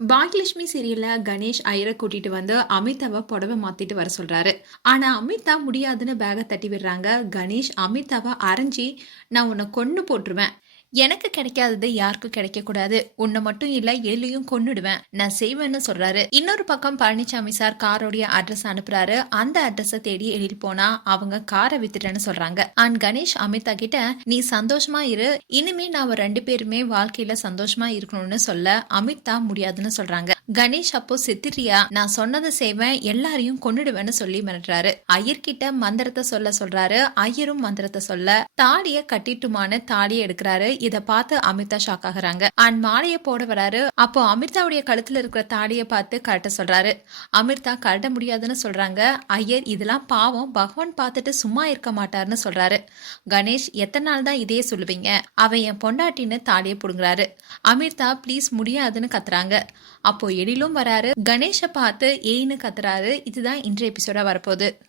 பாக்யலட்சுமி சீரியல்ல கணேஷ் ஐயரை கூட்டிட்டு வந்து அமிதாவை புடவை மாத்திட்டு வர சொல்றாரு. ஆனா அமிதா முடியாதுன்னு பேக தட்டி விடுறாங்க. கணேஷ் அமிதாவை அரைஞ்சி நான் உன்னை கொன்னு போட்டுருவேன். எனக்கு கிடைக்காதது யாருக்கும் கிடைக்க கூடாது. உன்னை மட்டும் இல்ல எலியும் கொன்னுடுவேன். நான் செய்வேன்னு சொல்றாரு. இன்னொரு பக்கம் பழனிசாமி சார் காரோடைய அட்ரஸ் அனுப்புறாரு. அந்த அட்ரஸ தேடி எழில் போனா அவங்க காரை வித்துட்டேன்னு சொல்றாங்க. அண்ட் கணேஷ் அமிதா கிட்ட நீ சந்தோஷமா இரு, இனிமே நாம 2 பேருமே வாழ்க்கையில சந்தோஷமா இருக்கணும்னு சொல்ல அமிதா முடியாதுன்னு சொல்றாங்க. கணேஷ் அப்போ செத்துறியா, நான் சொன்னதை செய்வேன், எல்லாரையும் கொன்னுடுவேன்னு சொல்லி மிரட்டுறாரு. ஐயர்கிட்ட மந்திரத்தை சொல்றாரு. ஐயரும் மந்திரத்தை சொல்ல தாலிய கட்டிட்டுமான தாலியை எடுக்கிறாரு. இத பார்த்து அமிர்தா ஷாக் ஆகுறாங்க. அண்ட் மாலையை போட வராரு. அப்போ அமிர்தாவுடைய கழுத்துல இருக்கிற தாலியை பார்த்து கழட்ட சொல்றாரு. அமிர்தா கழட்ட முடியாதுன்னு சொல்றாங்க. ஐயர் இதெல்லாம் பாவம், பகவான் பார்த்துட்டு சும்மா இருக்க மாட்டாருன்னு சொல்றாரு. கணேஷ் எத்தனை நாள் தான் இதே சொல்லுவீங்க, அவன் என் பொண்டாட்டின்னு தாலியை புடுங்குறாரு. அமிர்தா ப்ளீஸ் முடியாதுன்னு கத்துறாங்க. அப்போ எழிலும் வராரு. கணேஷை பார்த்து ஏன்னு கத்துறாரு. இதுதான் இன்றைய எபிசோடா வரப்போகுது.